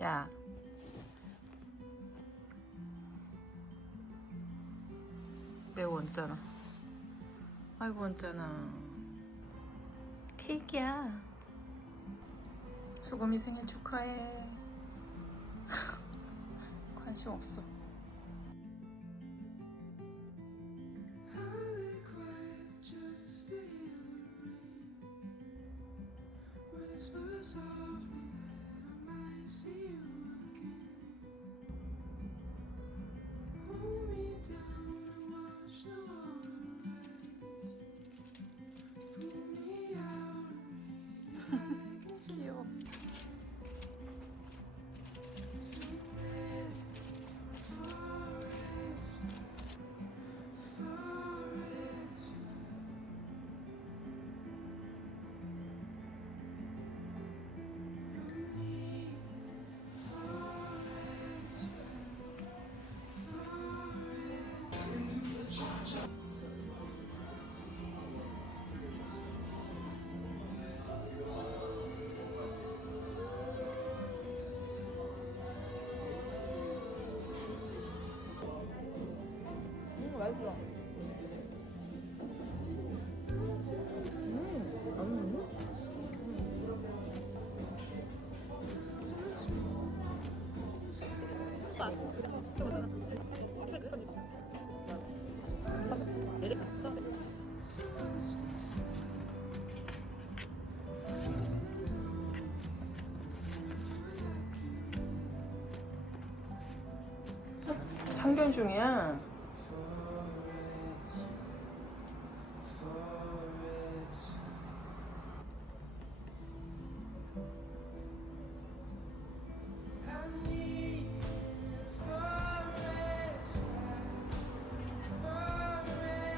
야. 매우 원잖아. 아이고 원잖아. 케이크야. 수금이 생일 축하해. 관심 없어. 귀여워. 맛있어. 상견 중이야.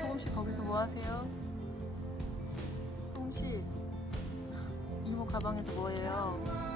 소금씨 거기서 뭐 하세요? 소금씨 이모 가방에서 뭐예요?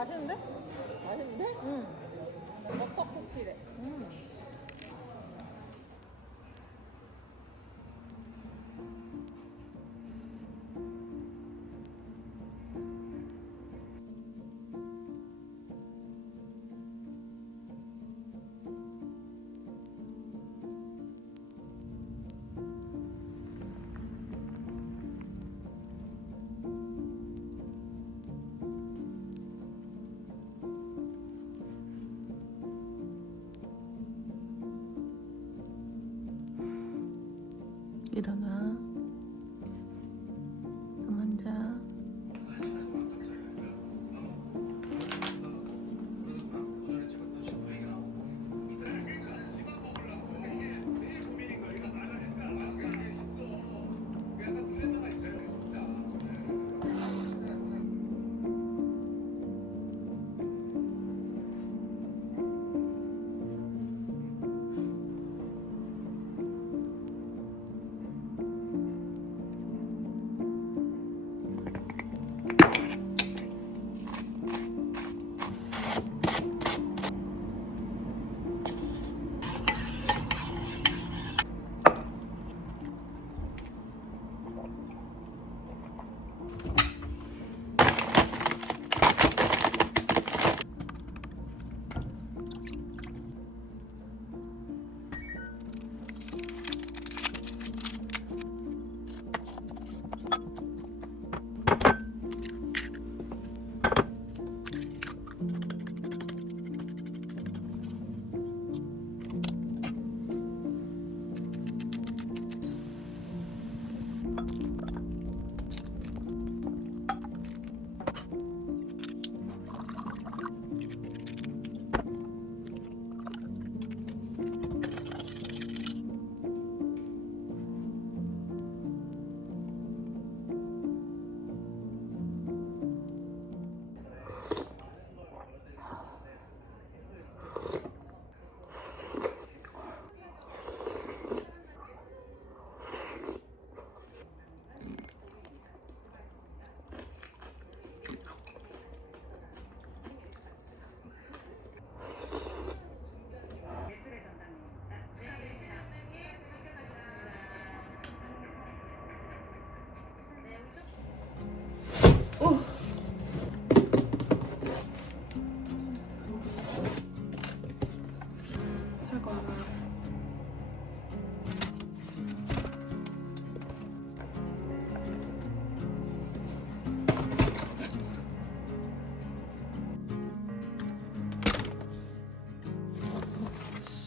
맛있는데? 맛있는데? 응. 버터 쿠키래. 일어나. 그만 자.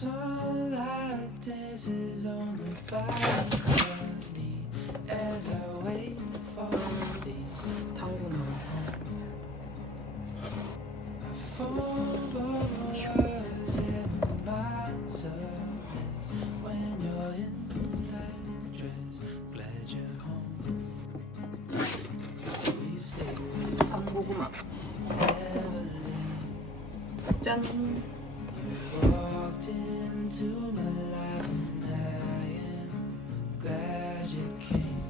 sunlight dances on the balcony as I wait for the phone was in my service when you're in that dress. Glad you're home. We stay with 고구마. Beverly. 짠. You walked into my life and I am glad you came.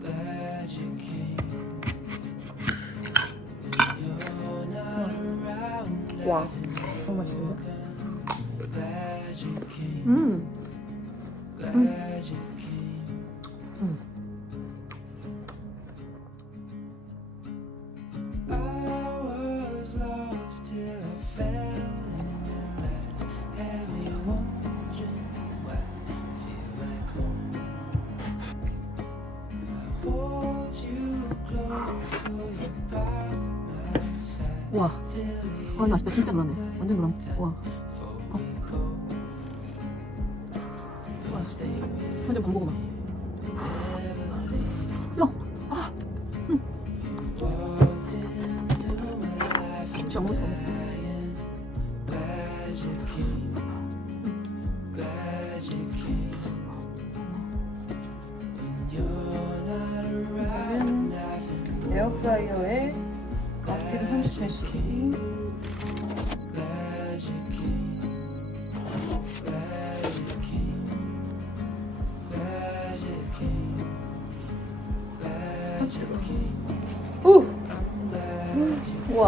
Glad you came. When you're not around, 와, laughing 너무 맛있는데? glad you came. Glad you came. I was lost till I fell in your eyes. Had me wondering why I feel like home. I hold you close so you're by my side. 우와. Till the 와, 맛있다. 진짜 노랗네. 완전 노랑. 와. before we go. 와. Stay with 완전 방고구마. Beverly. 야. 아. Walked into my life and 진짜 먹었어. I am glad you came. Glad you came. When you're not around, laughing 에어프라이어에 앞뒤로 30회씩. glad you came. Glad you came. Glad you came. Glad you came. 오! I'm glad you 우와.